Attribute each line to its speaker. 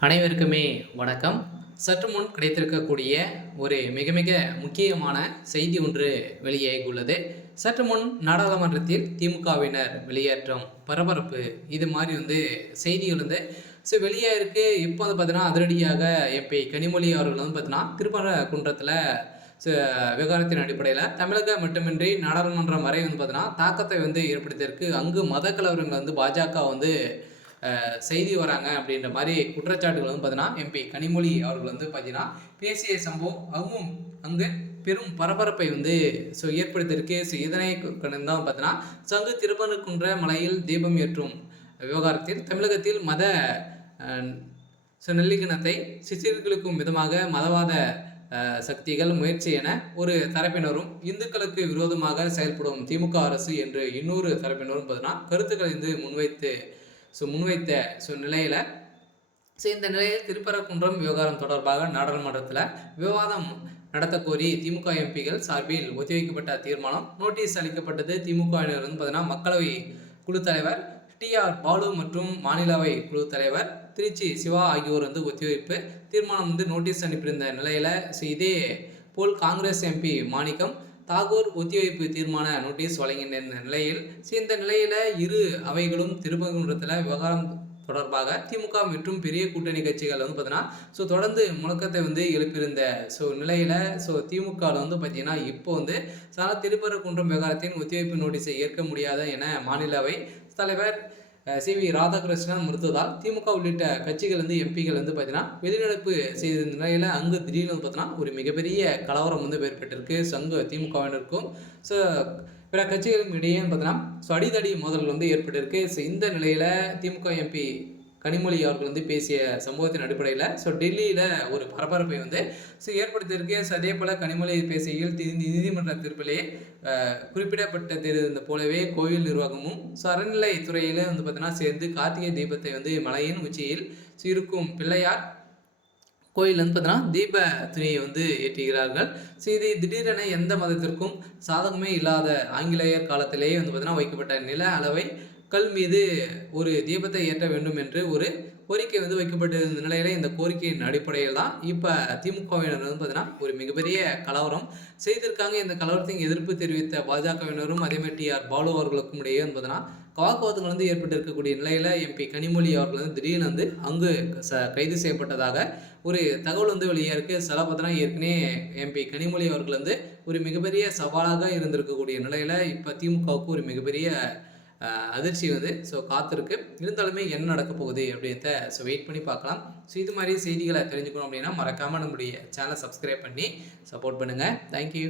Speaker 1: அனைவருக்குமே வணக்கம். சற்று முன் கிடைத்திருக்கக்கூடிய ஒரு மிக மிக முக்கியமான செய்தி ஒன்று வெளியாகியுள்ளது சற்று முன் நாடாளுமன்றத்தில் திமுகவினர் வெளியேற்றம் பரபரப்பு இது மாதிரி வந்து செய்திகள் வந்து ஸோ வெளியே வெளியாயிருக்கு இப்போ வந்து பார்த்தீங்கன்னா அதிரடியாக எம்பி கனிமொழி அவர்கள் வந்து பார்த்தீங்கன்னா திருப்பரங்குன்றத்தில் ஸோ விவகாரத்தின் அடிப்படையில் தமிழகம் மட்டுமின்றி நாடாளுமன்றம் வரை வந்து பார்த்தீங்கன்னா தாக்கத்தை வந்து ஏற்படுத்தியிருக்கு. அங்கு மத கலவரங்கள் வந்து பாஜக வந்து செய்தி வராங்க அப்படின்ற மாதிரி குற்றச்சாட்டுகள் வந்து பார்த்தீங்கன்னா எம்பி கனிமொழி அவர்கள் வந்து பார்த்தீங்கன்னா பேசிய சம்பவம் அவும் அங்கு பெரும் பரபரப்பை வந்து ஸோ ஏற்படுத்தியிருக்கு. ஸோ இதனை கடந்து தான் பார்த்தீங்கன்னா சங்கு திருப்பனுக்குன்ற மலையில் தீபம் ஏற்றும் விவகாரத்தில் தமிழகத்தில் மத ஸோ நல்லிக்கணத்தை சிசிர்களுக்கும் விதமாக மதவாத சக்திகள் முயற்சி என ஒரு தரப்பினரும் இந்துக்களுக்கு விரோதமாக செயல்படும் திமுக அரசு என்று இன்னொரு தரப்பினரும் பார்த்தீங்கன்னா கருத்துக்களை வந்து முன்வைத்து ஸோ முன்வைத்த ஸோ நிலையில் ஸோ இந்த நிலையில் திருப்பரங்குன்றம் விவகாரம் தொடர்பாக நாடாளுமன்றத்தில் விவாதம் நடத்தக்கோரி திமுக எம்பிகள் சார்பில் ஒத்திவைக்கப்பட்ட தீர்மானம். நோட்டீஸ் அளிக்கப்பட்டது திமுகவினரிலிருந்து வந்து பார்த்தீங்கன்னா மக்களவை குழு தலைவர் டிஆர் பாலு மற்றும் மாநிலவை குழு தலைவர் திருச்சி சிவா ஆகியோர் வந்து ஒத்திவைப்பு தீர்மானம் வந்து நோட்டீஸ் அனுப்பியிருந்த நிலையில் ஸோ இதே போல் காங்கிரஸ் எம்பி மாணிக்கம் தாகூர் ஒத்திவைப்பு தீர்மான நோட்டீஸ் வழங்கின நிலையில் ஸோ இந்த நிலையில் இரு அவைகளும் திருப்பரங்குன்றத்தில் விவகாரம் தொடர்பாக திமுக மற்றும் பெரிய கூட்டணி கட்சிகள் வந்து பார்த்தீங்கன்னா ஸோ தொடர்ந்து முழக்கத்தை வந்து எழுப்பியிருந்த ஸோ நிலையில் ஸோ திமுகவில் வந்து பார்த்தீங்கன்னா இப்போ வந்து சால திருப்பரங்குன்றம் விவகாரத்தின் ஒத்திவைப்பு நோட்டீஸை ஏற்க முடியாத என மாநிலவை தலைவர் சி வி ராதாகிருஷ்ணன் மறுத்ததால் திமுக உள்ளிட்ட கட்சிகள் வந்து எம்பிகள் வந்து பார்த்தீங்கன்னா வெளிநடப்பு செய்த நிலையில் அங்கு திடீர்னு வந்து பார்த்தீங்கன்னா ஒரு மிகப்பெரிய கலவரம் வந்து ஏற்பட்டிருக்கு. ஸோ திமுகவினருக்கும் ஸோ பிற கட்சிகளுக்கும் இடையே பார்த்தீங்கன்னா ஸோ அடிதடி மோதல் வந்து ஏற்பட்டிருக்கு. ஸோ இந்த நிலையில் திமுக எம்பி கனிமொழி அவர்கள் வந்து பேசிய சம்பவத்தின் அடிப்படையில் ஸோ டெல்லியில் ஒரு பரபரப்பை வந்து ஸோ ஏற்படுத்தியிருக்கு. ஸோ அதே போல் கனிமொழி பேசுகையில் தி- நீதிமன்ற தீர்ப்பிலே அஹ், போலவே கோவில் நிர்வாகமும் ஸோ அறநிலைத்துறையில் வந்து பார்த்தீங்கன்னா சேர்ந்து கார்த்திகை தீபத்தை வந்து மலையின் உச்சியில் இருக்கும் பிள்ளையார் கோயில் வந்து பார்த்தீங்கன்னா தீப துணியை வந்து ஏற்றுகிறார்கள். ஸோ இது திடீரென எந்த மதத்திற்கும் சாதகமே இல்லாத ஆங்கிலேயர் காலத்திலேயே வந்து பார்த்தீங்கன்னா வைக்கப்பட்ட நில அளவை கல் மீது ஒரு தீபத்தை ஏற்ற வேண்டும் என்று ஒரு கோரிக்கை வந்து வைக்கப்பட்டிருந்த நிலையில இந்த கோரிக்கையின் அடிப்படையில் தான் இப்போ திமுகவினர் வந்து பார்த்தீங்கன்னா ஒரு மிகப்பெரிய கலவரம் செய்திருக்காங்க. இந்த கலவரத்தின் எதிர்ப்பு தெரிவித்த பாஜகவினரும் அதேமாதிரி டிஆர் பாலு அவர்களுக்கும் இடையே வந்து பார்த்தீங்கன்னா வாக்குவாதங்கள் வந்து ஏற்பட்டிருக்கக்கூடிய நிலையில் எம்பி கனிமொழி அவர்கள் வந்து திடீர்னு வந்து அங்கு ச கைது செய்யப்பட்டதாக ஒரு தகவல் வந்து வெளியாக இருக்குது சில பார்த்தீங்கன்னா ஏற்கனவே எம்பி கனிமொழி அவர்கள் வந்து ஒரு மிகப்பெரிய சவாலாக இருந்திருக்கக்கூடிய நிலையில் இப்போ திமுகவுக்கு ஒரு மிகப்பெரிய அதிர்ச்சி வந்து ஸோ காத்திருக்கு. இருந்தாலுமே என்ன நடக்க போகுது அப்படின்றத ஸோ வெயிட் பண்ணி பார்க்கலாம். ஸோ இது மாதிரி செய்திகளை தெரிஞ்சுக்கணும் அப்படின்னா மறக்காமல் நம்முடைய சேனலை சப்ஸ்கிரைப் பண்ணி சப்போர்ட் பண்ணுங்கள் தேங்க்யூ